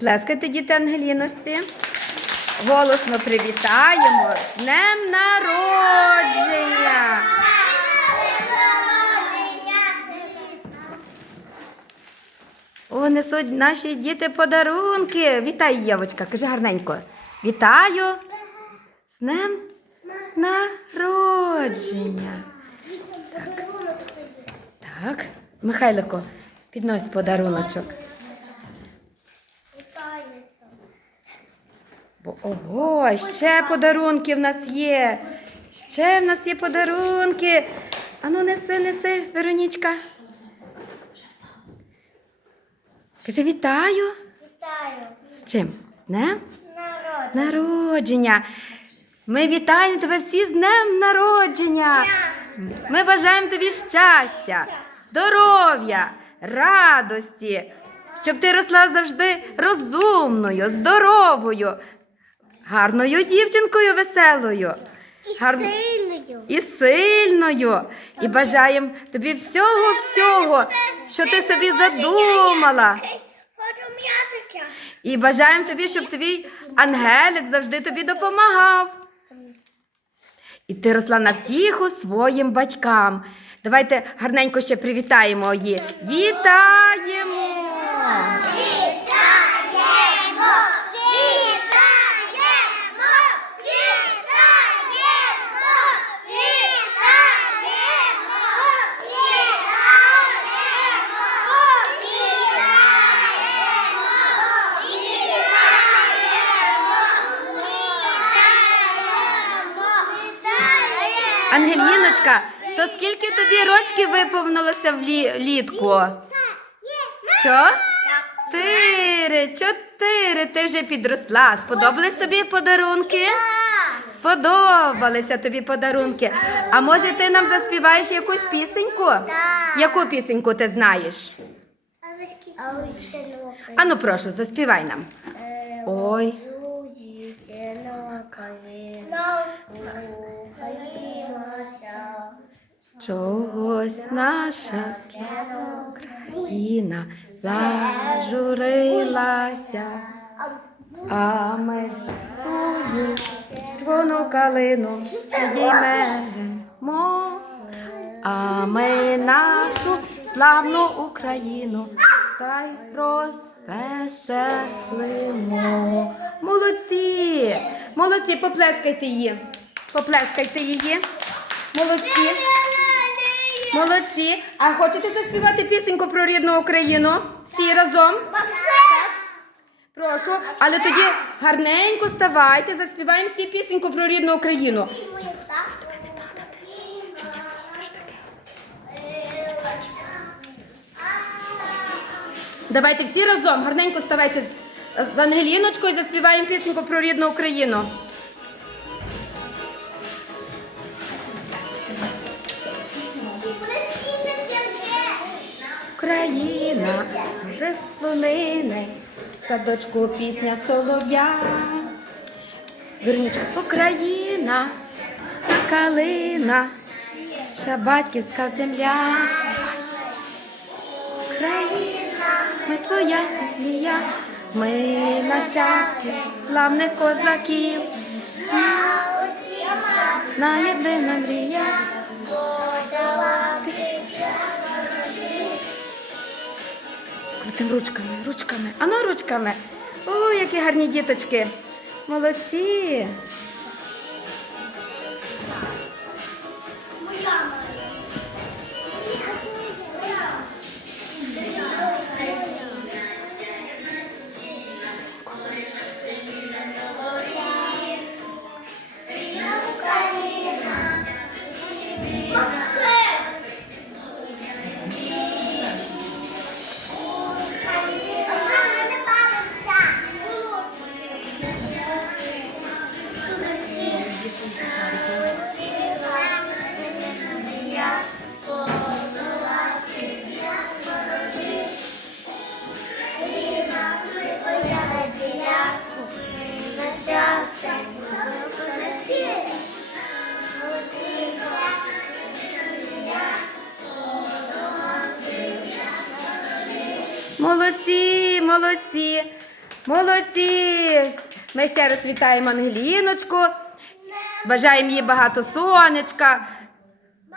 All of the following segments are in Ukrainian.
Плескайте діти Ангеліності. Голосно привітаємо. Днем народження! О, несуть наші діти подарунки. Вітаю, Євочка. Кажи гарненько. Вітаю. З днем народження. Стоїть. Так, Михайлико, піднось подаруночок. Вітаю. Бо, ого, ще подарунки в нас є. Ще в нас є подарунки. Ану, неси, неси, Веронічка. Кажи, вітаю. Вітаю. З чим? З днем Народ. народження. Ми вітаємо тебе всі з днем народження. Ми бажаємо тобі щастя, здоров'я, радості, щоб ти росла завжди розумною, здоровою, гарною дівчинкою веселою. І Гар- сильною. І сильною. І бажаємо тобі всього, всього, що ти собі задумала. Хочу м'ячика. І бажаємо тобі, щоб твій ангелик завжди тобі допомагав. І ти росла на втіху своїм батькам. Давайте гарненько ще привітаємо її. Вітаємо! Ангеліночка, то скільки тобі рочків виповнилося влітку? Що? Чотири, чотири. Ти вже підросла. Сподобались тобі подарунки? Сподобалися тобі подарунки. А може ти нам заспіваєш якусь пісеньку? Яку пісеньку ти знаєш? А. Ану, прошу, заспівай нам. Ой. Чогось наша слава Україна зажурилася, а ми тую червону калину підіймемо, а ми нашу славну Україну та й розвеселимо. Молодці! Молодці, поплескайте її. Поплескайте її. Молодці. Молодці. А хочете заспівати пісеньку про рідну Україну? Всі разом? Прошу. Але тоді гарненько ставайте, заспіваємо всі пісеньку про рідну Україну. Давайте всі разом, гарненько ставайте з Ангеліночкою, заспіваємо пісеньку про рідну Україну. Рифлунини, садочку пісня солов'я. Вірничка, Україна, калина, ша батьківська земля. Україна, ми твоя мрія, ми нащадки славних козаків. На єдина мрія. Крутим ручками, ручками. Ану ручками. О, які гарні діточки. Молодці. Ми ще раз вітаємо Ангеліночку. Бажаємо їй багато сонечка,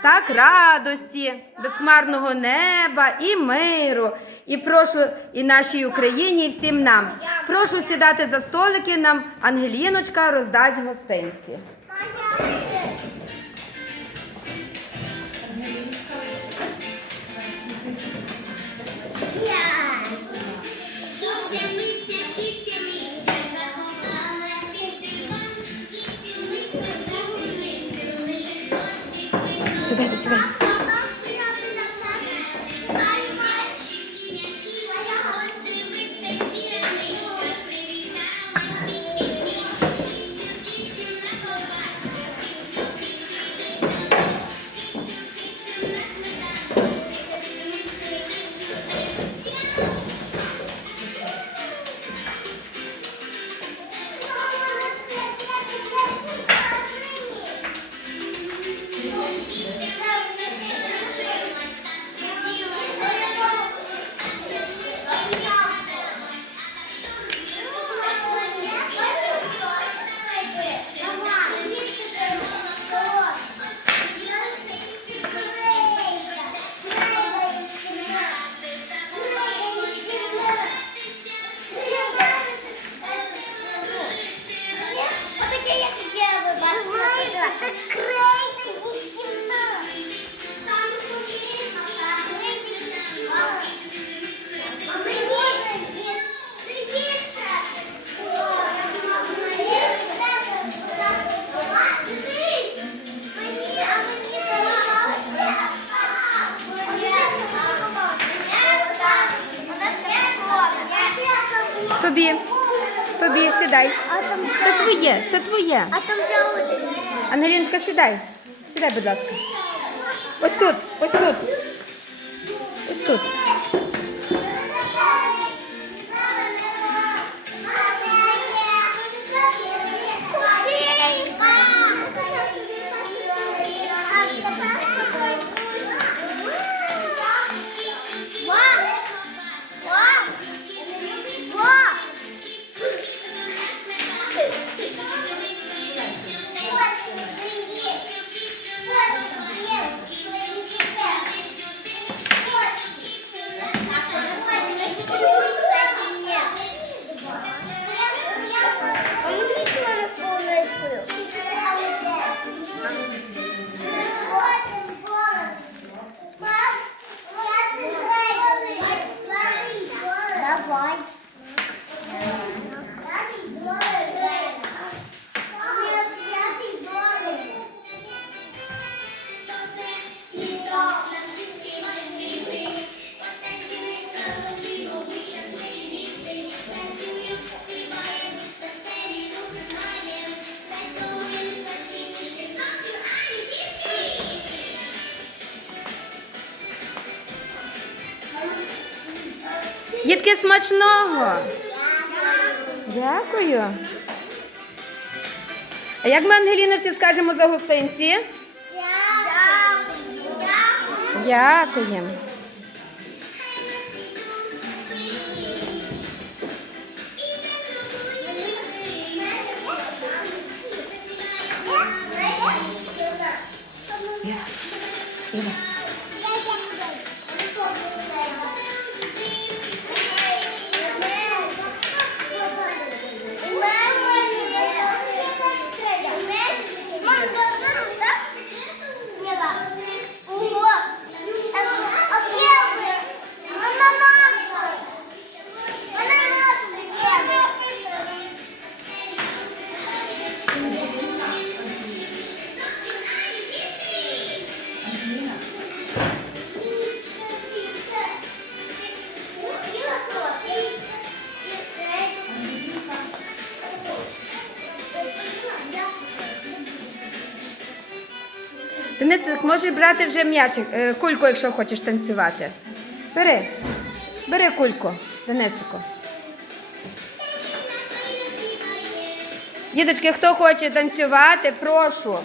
так, радості, безхмарного неба і миру. І прошу і нашій Україні, і всім нам. Прошу сідати за столики, нам Ангеліночка роздасть гостинці. থাকবেন сідай. Сідай, будь ласка. Ось тут, ось тут. Ось тут. Дітки, смачного. Дякую. А як ми Ангеліночці скажемо за гостинці? Дякуємо. Іра, Можеш брати вже м'ячик, е, кульку, якщо хочеш танцювати. Бери, бери кульку, Денисику. Діточки, хто хоче танцювати, прошу.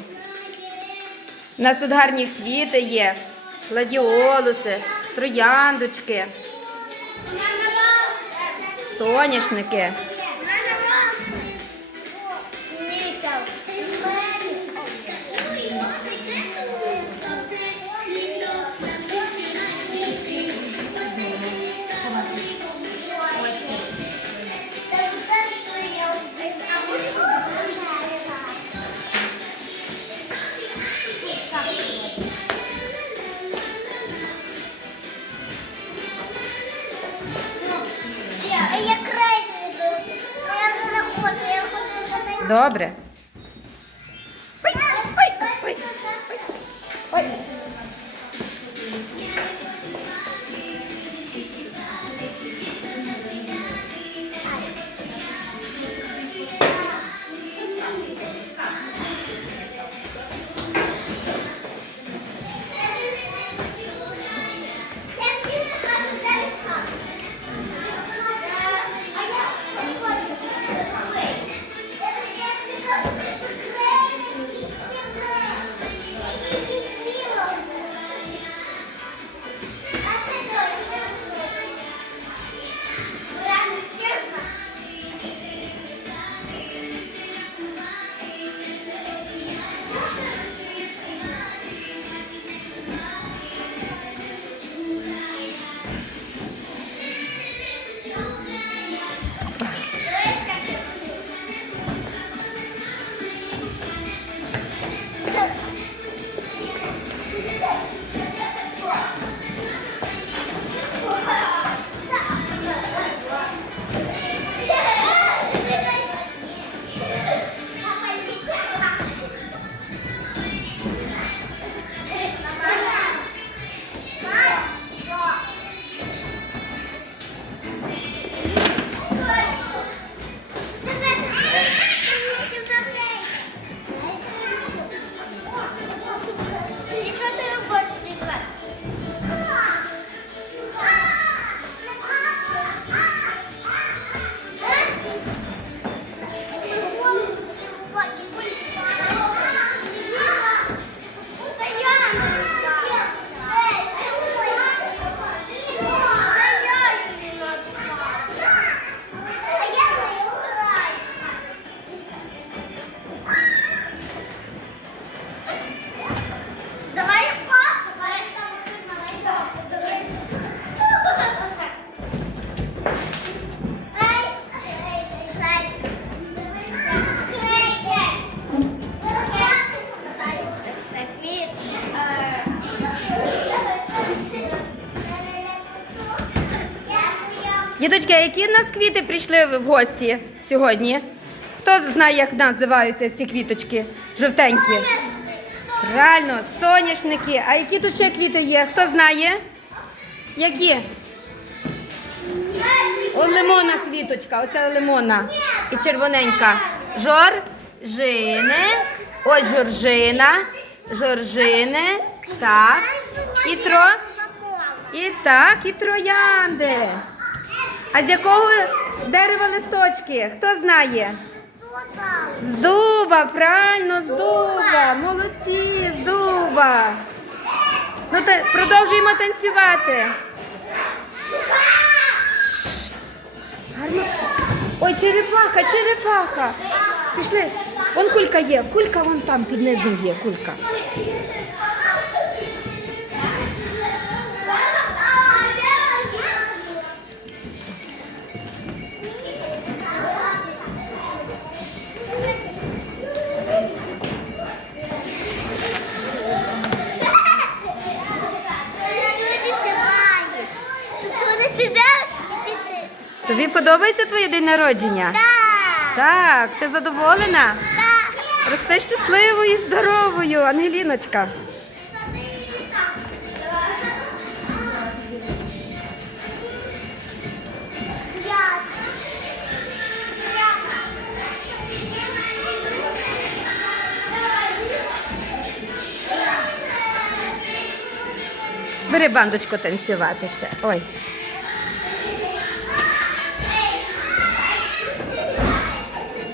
У нас тут гарні квіти є, гладіолуси, трояндочки, соняшники. Добре. Які в нас квіти прийшли в гості сьогодні? Хто знає, як називаються ці квіточки? Жовтенькі. Правильно, соняшники. А які тут ще квіти є? Хто знає? Які? О, лимона квіточка, оце лимона. І червоненька. Жоржини. Ось жоржина. Жоржини. Так. І тро. І так, і троянди. А з якого дерева листочки? Хто знає? З дуба, правильно, з дуба. Молодці, з дуба. Ну та продовжуємо танцювати. Гарно. Ой, черепаха, черепаха. Пішли. Вон кулька є. Кулька вон там під низом є. Кулька. Тобі подобається твоє день народження? Так, ти задоволена? Рости щасливою і здоровою, Ангеліночка. Бери бандочку танцювати ще. Ой.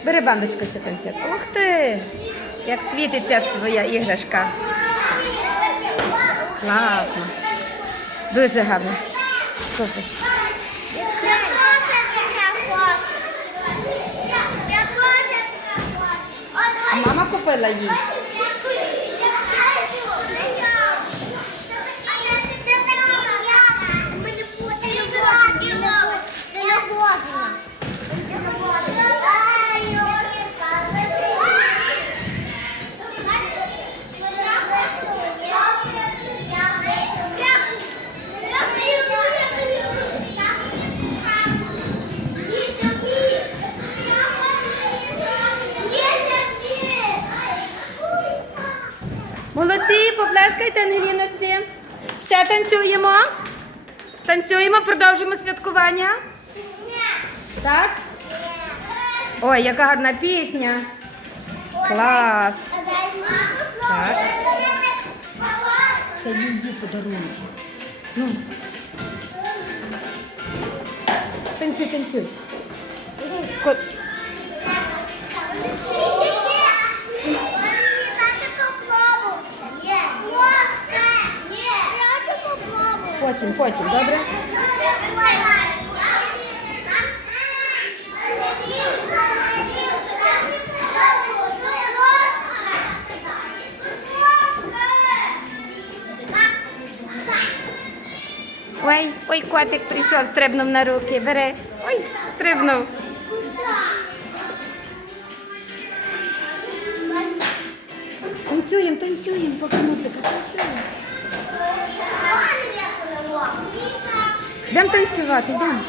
Бери бандочку ще танцює. Ух ти! Як світиться твоя іграшка. Класно. Дуже гарно. Супер. А мама купила їй. Yeah. Молодці, поплескайте Ангеліночці. Ще танцюємо. Танцюємо, продовжуємо святкування. Так? Ой, яка гарна пісня. Клас. Так. Це її подарунки. Ну. Танцюй, танцюй. Потім, потім, добре? Ой, ой, котик прийшов, стрибнув на руки. Бери. Ой, стрибнув. Танцюємо, танцюємо, поки музика, танцюємо. Йдемо танцювати, йдемо.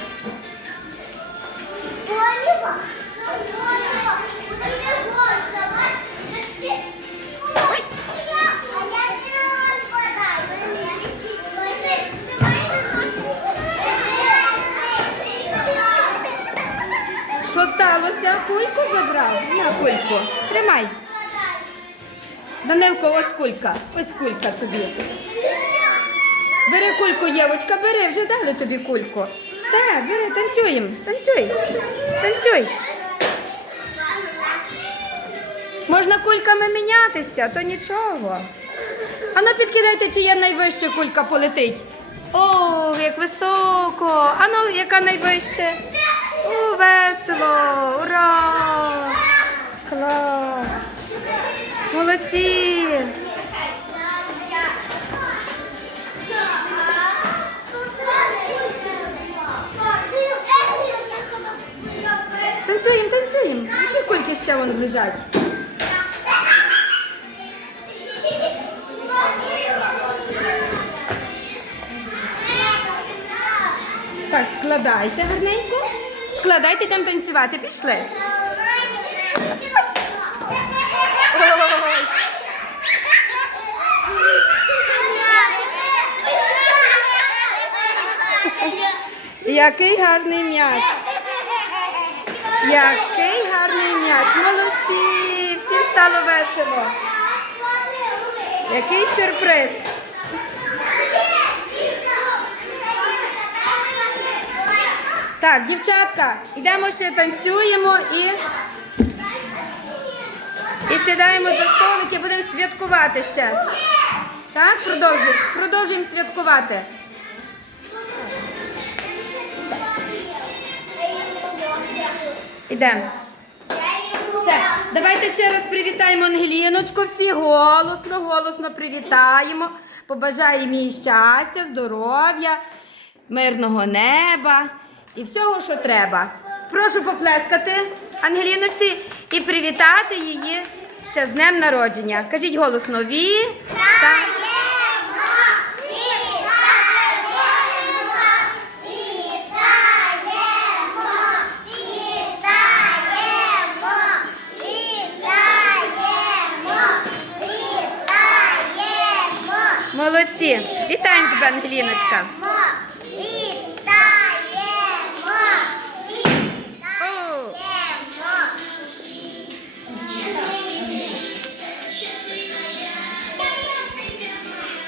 Що сталося? Кульку забрав? На кульку. Тримай. Данилко, ось кулька. Ось кулька тобі. Бери кульку, Євочка, бери, вже дали тобі кульку. Все, бери, танцюємо. Танцюй. Танцюй. Можна кульками мінятися, то нічого. Ану підкидайте, чи є найвища кулька полетить. О, як високо. Ану, яка найвища? О, весело! Ура! Клас! Молодці! Ще вон лежать? Так, складайте гарненько. Складайте, йдемо танцювати. Пішли. Який гарний м'яч. Який гарний. Молодці. Всім стало весело. Який сюрприз. Так, дівчатка, йдемо ще танцюємо і, і сідаємо за столики, будемо святкувати ще. Так, продовжуємо. Продовжуємо святкувати. Йдемо. Давайте ще раз привітаємо Ангеліночку. Всі голосно, голосно привітаємо. Побажаємо їй щастя, здоров'я, мирного неба і всього, що треба. Прошу поплескати Ангеліночці і привітати її ще з днем народження. Кажіть голосно ві. Та- тебе, Ангеліночка.